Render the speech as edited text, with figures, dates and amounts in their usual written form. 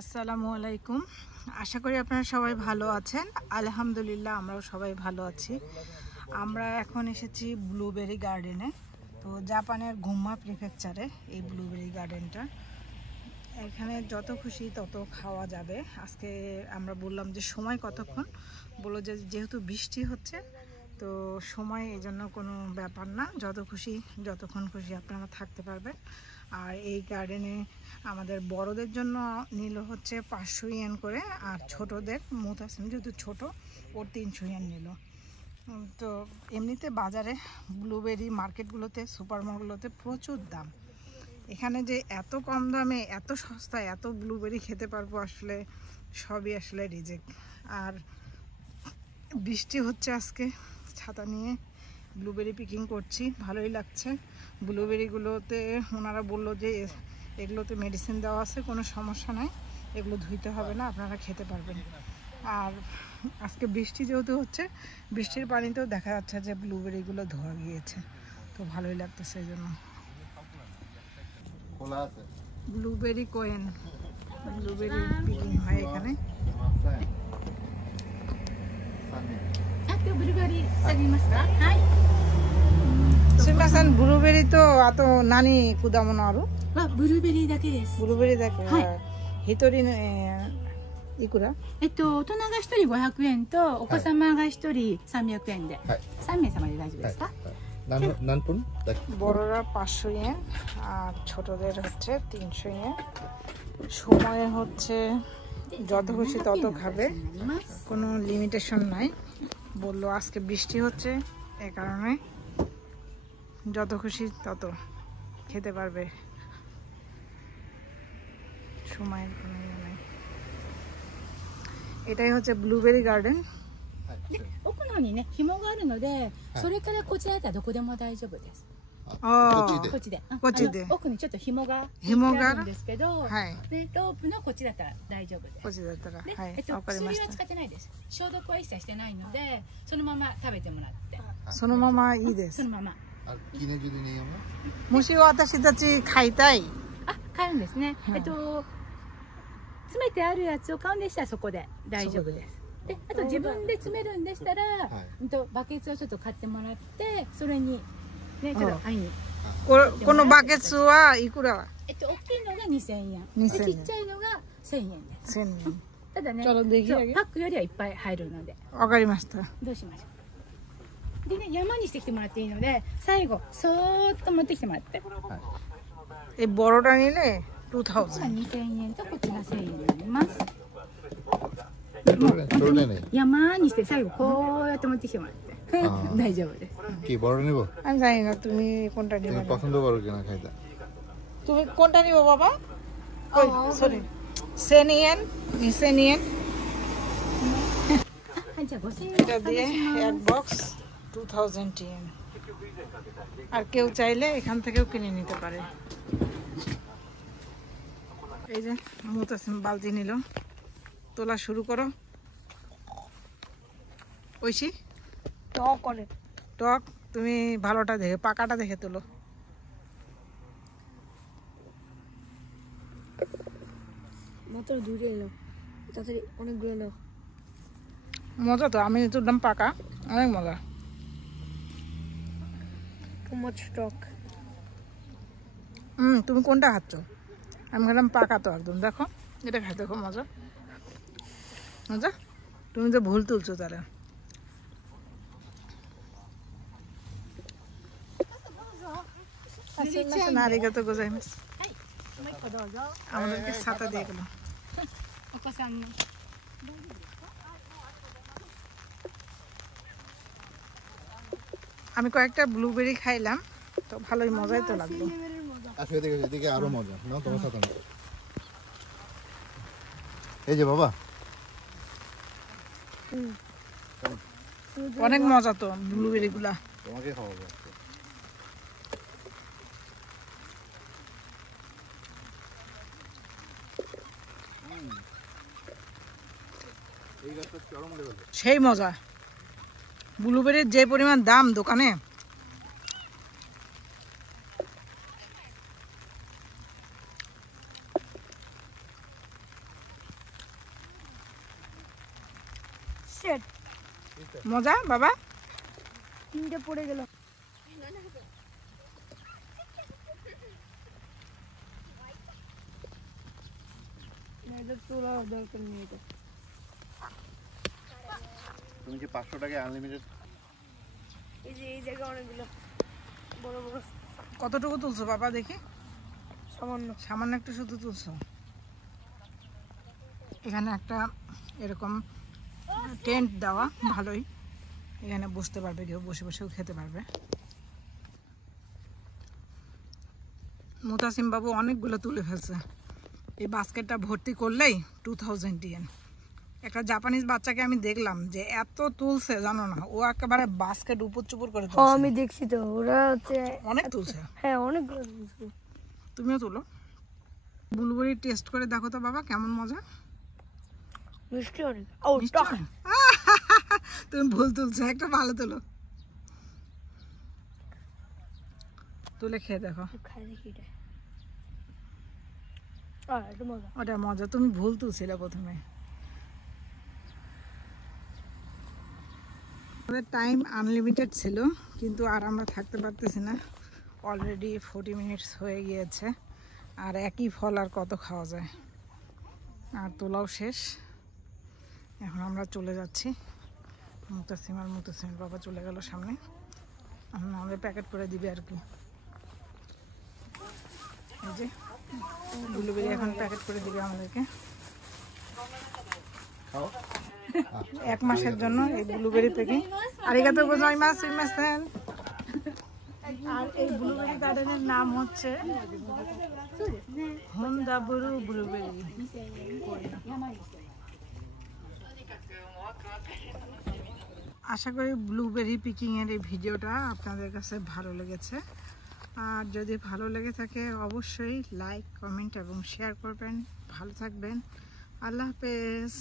আসসালামু আলাইকুম। আশা করি আপনারা সবাই ভালো আছেন। আলহামদুলিল্লাহ আমরাও সবাই ভালো আছি। আমরা এখন এসেছি ব্লুবেরি গার্ডেনে। তো জাপানের গুম্মা প্রিফেকচারে এই ব্লুবেরি গার্ডেনটা। এখানে যত খুশি তত খাওয়া যাবে। আজকে আমরা বললাম যে সময় কতক্ষণ, বললো যে যেহেতু বৃষ্টি হচ্ছে তো সময় এই জন্য কোনো ব্যাপার না, যত খুশি যতক্ষণ খুশি আপনারা থাকতে পারবেন। আর এই গার্ডেনে আমাদের বড়দের জন্য নিল হচ্ছে 500 ইয়েন করে, আর ছোটদের মুতাসিম যেহেতু ছোট ওর 300 ইয়েন নিল। তো এমনিতে বাজারে ব্লুবেরি মার্কেটগুলোতে সুপারমার্কেটগুলোতে প্রচুর দাম। এখানে যে এত কম দামে এত সস্তায় এত ব্লুবেরি খেতে পারবো আসলে সবই আসলে রিজেক্ট। আর বৃষ্টি হচ্ছে, আজকে ছাতা নিয়ে ব্লুবেরি পিকিং করছি, ভালোই লাগছে। ব্লুবেরিগুলোতে ওনারা বললো যে এগুলোতে মেডিসিন দেওয়া আছে, কোনো সমস্যা নাই, এগুলো ধুইতে হবে না, আপনারা খেতে পারবেন। আর আজকে বৃষ্টি যেহেতু হচ্ছে, বৃষ্টির পানিতেও দেখা যাচ্ছে যে ব্লুবেরিগুলো ধোয়া গিয়েছে, তো ভালোই লাগতেছে এই জন্য। ব্লুবেরি কোয়েন, ব্লুবেরি পিকিং হয় এখানে। ব্লুবেরি তো এত নানি কুদামনো আরো ব্লুবেরিだけです。ブルーベリーだけ。はい。一人いくら？大人が1人500円とお子様が1人300円で、3名様で大丈夫ですか？何分？বড়রা 500 ইয়েন আর ছোটদের হচ্ছে 300 ইয়েন। সময় হচ্ছে যত খুশি তত খাবে, কোনো লিমিটেশন নাই। বললো আজকে বৃষ্টি হচ্ছে, এ কারণে যত খুশি তত খেতে পারবে, সময়ের কোনো ইয়ে নাই। এটাই হচ্ছে ব্লুবেরি গার্ডেন। 奥の方にね紐があるので、それからこちらだったらどこでも大丈夫です。こっちでこっちで奥にちょっと紐があるんですけど、でロープのこっちだったら大丈夫です。こっちだったら、はい、わかりました。薬は使ってないです。消毒は一切してないので、そのまま食べてもらって。そのままいいです。そのまま。もし私たち買いたい。買うんですね。詰めてあるやつを買うんでしたらそこで大丈夫です。で、あと自分で詰めるんでしたら、バケツをちょっと買ってもらって、それにねちょっと会いに。このバケツはいくら？大きいのが2000円。ちっちゃいのが1000円です。1000円。ただね、パックよりはいっぱい入るので。わかりました。どうしましょう。でね、山にしてきてもらっていいので、最後そーっと持ってきてもらって。এই বড়টা নিলে 2000 2000円とこっちが1000円になります。山にして最後こうやって持ってきてもらって大丈夫です。কি বড় নেব? আমি জানি না তুমি কোনটা নিবে। তুমি পছন্দ করো কিনা খাইতে? তুমি কোনটা নিবে বাবা? ওই সরি, সেনিয়েন, নিসেনিয়েন। আচ্ছা 5000 এটা দিয়ে এক বক্স 2000 টিএন। আর কেউ চাইলে এখান থেকেও কিনে নিতে পারে। এই যে মুতাসিম বালতি নিল, তোলা শুরু করো। ঐশী টক করে, টক তুমি ভালোটা দেখে পাকাটা দেখে তোলো। মাত্র দুইটা এলো, তাড়াতাড়ি অনেকগুলো এলো। মজা তো, আমি তুললাম পাকা, অনেক মজা। Too much talk. তুমি কোনটা খাচ্ছ? আমি খেলাম পাকা তো একদম। দেখো এটা খাই, দেখো মজা মজা। তুমি তো ভুল তুলছো তাহলে। আরিগাতো গোজাইমাসু। আমাদেরকে ছাতা দিয়ে গেল। আমি কয়েকটা ব্লুবেরি খাইলাম, তো ভালোই মজাই তো লাগলো। আসলে এদিকে আরো মজা না তোমার সাথে। এই যে বাবা, অনেক মজা তো ব্লুবেরি গুলা। তোমাকে খাওয়াবো। সেই মজা। ব্লুবেরির যে পরিমাণ দাম দোকানে, সেট মজা বাবা? তিনটে পড়ে গেল। এটা তোলা দরকার নেই এটা। তুমি কি 500 টাকা আনলিমিটেড? এই যে এই জায়গায় অনেকগুলো বড় বড় কতটুকু তুলছো বাবা দেখি? সামান্য। সামান্য একটু শুধু তুলছো। এখানে একটা এরকম টেন্ট দেওয়া, ভালোই। এখানে বসতে পারবে, কেউ বসে বসেও খেতে পারবে। মুতাসিম বাবু অনেকগুলো তুলে ফেলছে। এই বাস্কেটটা ভর্তি করলেই 2000 yen। একটা জাপানিজ বাচ্চাকে আমি দেখলাম যে এত তুলছে জানো না, ও একেবারে বাস্কেট উপর চুপুর করে হ্যাঁ তুলছে। আমি দেখছি তো, ওরা হচ্ছে অনেক তুলছে। হ্যাঁ অনেকগুলো তুলছে। তুমিও তুলো। ব্লুবেরি টেস্ট করে দেখো তো বাবা কেমন মজা। মিষ্টি অনেক। ও মিষ্টি টক। অনেক? তুমি ভুল তুলছো, একটা ভালো তুলো। তুলে খেয়ে দেখো। খাই দেখি এটা। এটা মজা। ওটা মজা, তুমি ভুল তুলছিলে প্রথমে। আমাদের টাইম আনলিমিটেড ছিল, কিন্তু আর আমরা থাকতে পারতেছি না। অলরেডি 40 মিনিটস হয়ে গিয়েছে, আর একই ফল আর কত খাওয়া যায়। আর তোলাও শেষ। এখন আমরা চলে যাচ্ছি। মুতাসিমের বাবা চলে গেল সামনে। এখন আমাদের প্যাকেট করে দিবে আর কি। এই যে ব্লুবেরি এখন প্যাকেট করে দিবে আমাদেরকে। 1 মাসের জন্য এই ব্লুবেরি প্যাকিং। আরিগাতো গোজাইমাসু সুমিমাসেন। আর এই ব্লুবেরি গার্ডেনের নাম হচ্ছে হোন্দাবুরু ব্লুবেরি। আশা করি ব্লুবেরি পিকিং এর এই ভিডিওটা আপনাদের কাছে ভালো লেগেছে। আর যদি ভালো লেগে থাকে অবশ্যই লাইক, কমেন্ট এবং শেয়ার করবেন। ভালো থাকবেন। আল্লাহ হাফেজ।